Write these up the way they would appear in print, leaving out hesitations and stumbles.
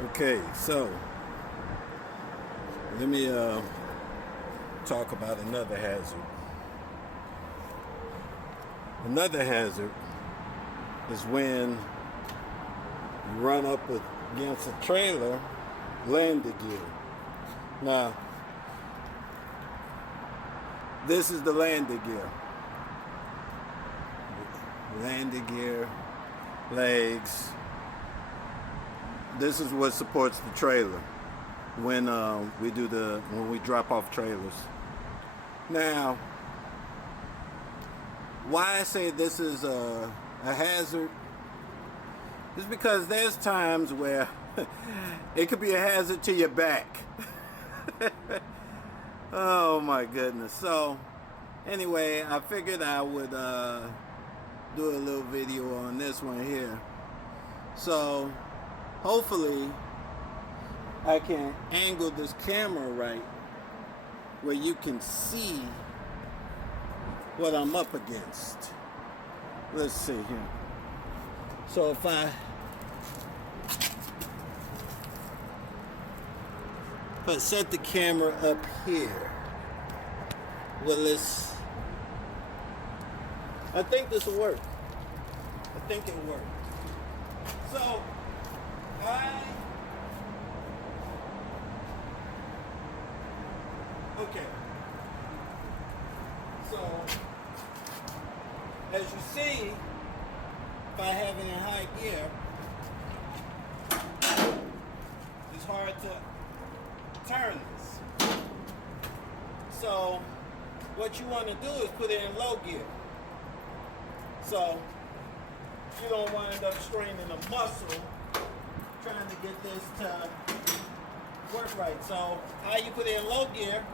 Okay, so let me talk about another hazard. Another hazard is when you run up against a trailer landing gear. Now, this is the landing gear. Landing gear, legs. This is what supports the trailer when we drop off trailers. Now, why I say this is a hazard is because there's times where it could be a hazard to your back. Oh my goodness. So anyway, I figured I would do a little video on this one here. So hopefully I can angle this camera right where you can see what I'm up against. Let's see here. So if I set the camera up here, well, I think this will work. I think it'll work. So okay. So as you see, if I have it in high gear, it's hard to turn this. So what you want to do is put it in low gear, so you don't wind up straining a muscle trying to get this to work right. So how you put it in low gear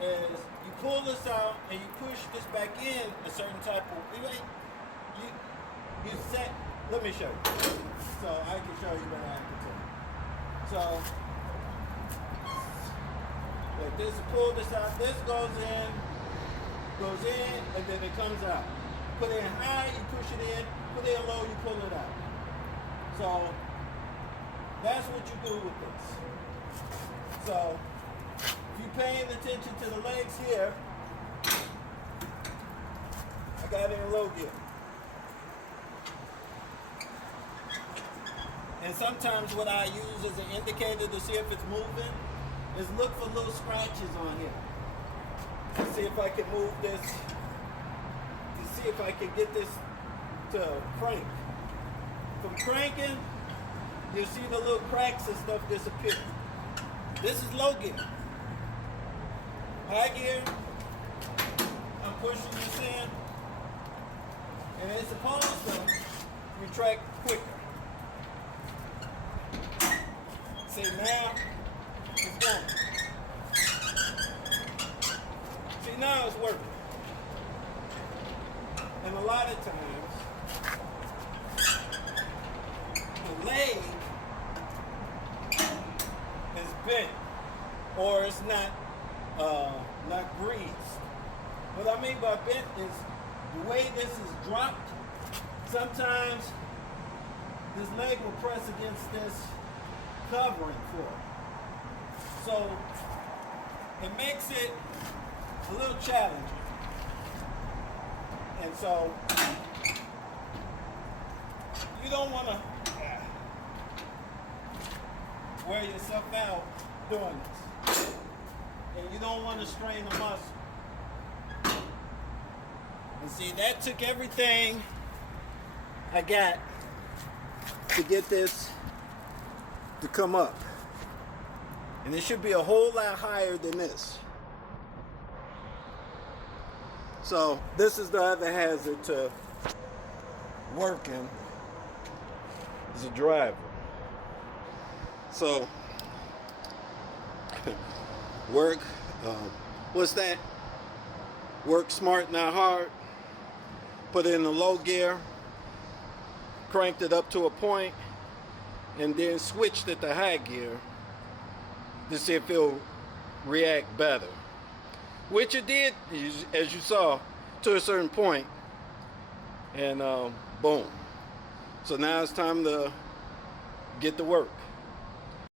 is you pull this out and you push this back in a certain type of way. You set. Let me show you, so I can show you what I have to do. So like this, pull this out. This goes in, and then it comes out. Put it in high, you push it in. Put it in low, you pull it out. So that's what you do with this. So if you're paying attention to the legs here, I got it in low gear. And sometimes what I use as an indicator to see if it's moving is look for little scratches on here. See if I can move this, to see if I can get this to crank. From cranking, you'll see the little cracks and stuff disappear. This is low gear. High gear, I'm pushing this in, and it's supposed to retract quicker. See, now it's going. See, now it's working. And a lot of times, the leg is bent or it's not greased. What I mean by bent is the way this is dropped. Sometimes this leg will press against this covering for it. So it makes it a little challenging. And so you don't want to wear yourself out doing this. And you don't want to strain the muscle. And see, that took everything I got to get this to come up. And it should be a whole lot higher than this. So this is the other hazard to working as a driver. So work, what's that? Work smart, not hard. Put it in the low gear, cranked it up to a point, and then switched it to high gear to see if it'll react better. Which it did, as you saw, to a certain point. And boom. So now it's time to get to work.